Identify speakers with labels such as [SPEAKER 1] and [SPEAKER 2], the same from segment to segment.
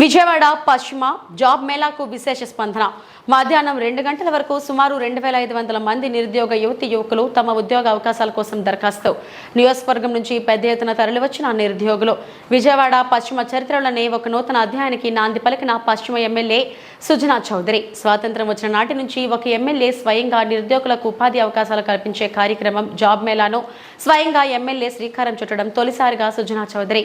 [SPEAKER 1] విజయవాడ పశ్చిమ జాబ్ మేళాకు విశేష స్పందన. మధ్యాహ్నం రెండు గంటల వరకు సుమారు రెండు వేల ఐదు వందల మంది నిరుద్యోగ యువతి యువకులు తమ ఉద్యోగ అవకాశాల కోసం దరఖాస్తు. నియోజకవర్గం నుంచి పెద్ద ఎత్తున తరలివచ్చిన నిరుద్యోగులు. విజయవాడ పశ్చిమ చరిత్రలోనే ఒక నూతన అధ్యాయానికి నాంది పలికిన పశ్చిమ ఎమ్మెల్యే సుజనా చౌదరి. స్వాతంత్రం వచ్చిన నాటి నుంచి ఒక ఎమ్మెల్యే స్వయంగా నిరుద్యోగులకు ఉపాధి అవకాశాలు కల్పించే కార్యక్రమం జాబ్ మేళాను స్వయంగా ఎమ్మెల్యే శ్రీకారం చుట్టడం తొలిసారిగా సుజనా చౌదరి.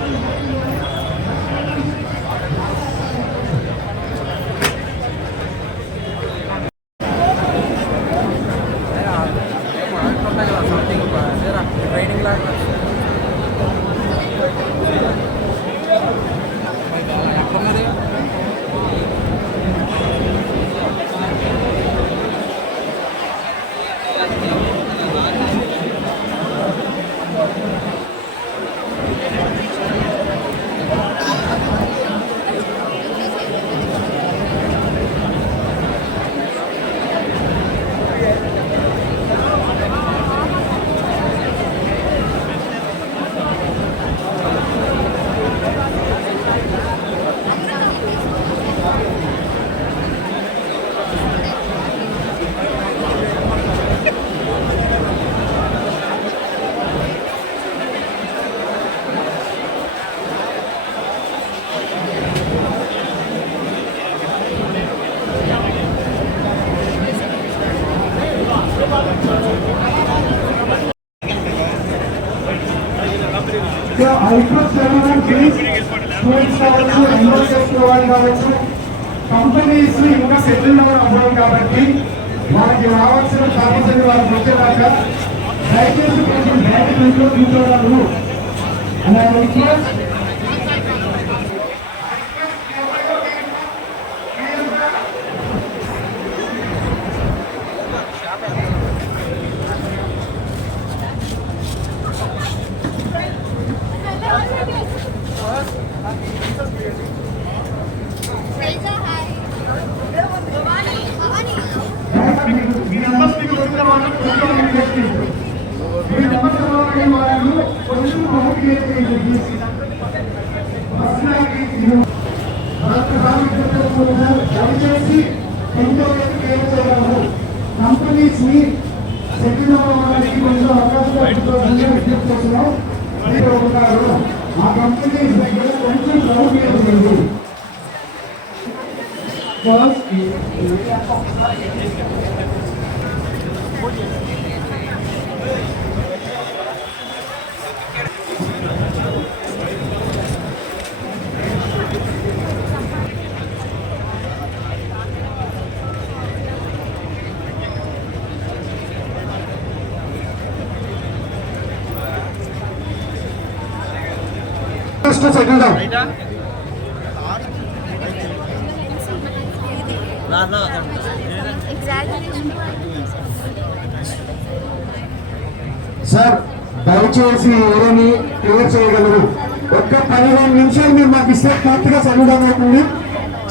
[SPEAKER 2] సో ఐప్రోస్ డెవలప్మెంట్ కావచ్చు వాళ్ళు కావచ్చు కంపెనీస్ ఇంకా సెటిల్ అవ్వడం కాబట్టి వారికి రావాల్సిన కావాల్సిన వారికి వచ్చేదాకా దయచేసి కొంచెం బ్యాంక్ ఇంట్లో కూర్చోవాలి అండ్ రిక్వెస్ట్ దయచేసి ఎంతో కంపెనీస్ని సెటిల్ అవ్వడానికి కొంచెం అవకాశం విజ్ఞప్తి చేస్తున్నాం ఆ కంపెనీస్ దగ్గర కొంచెం సౌకర్యం Exactly. సార్ దయచేసి ఎవరిని క్లియర్ చేయగలరు. ఒక్క పదిహేను నిమిషాలు మీరు మాకు ఇస్తే పూర్తిగా సమాధానం అవుతుంది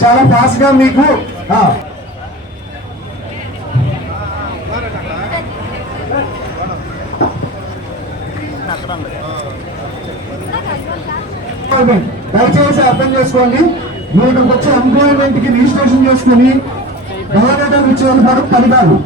[SPEAKER 2] చాలా ఫాస్ట్గా మీకు దయచేసి అర్థం చేసుకోండి. మీరు వచ్చే ఎంప్లాయ్మెంట్కి రిజిస్ట్రేషన్ చేసుకుని డెవలపర్ ఇచ్చే వాళ్ళు పని కాదు.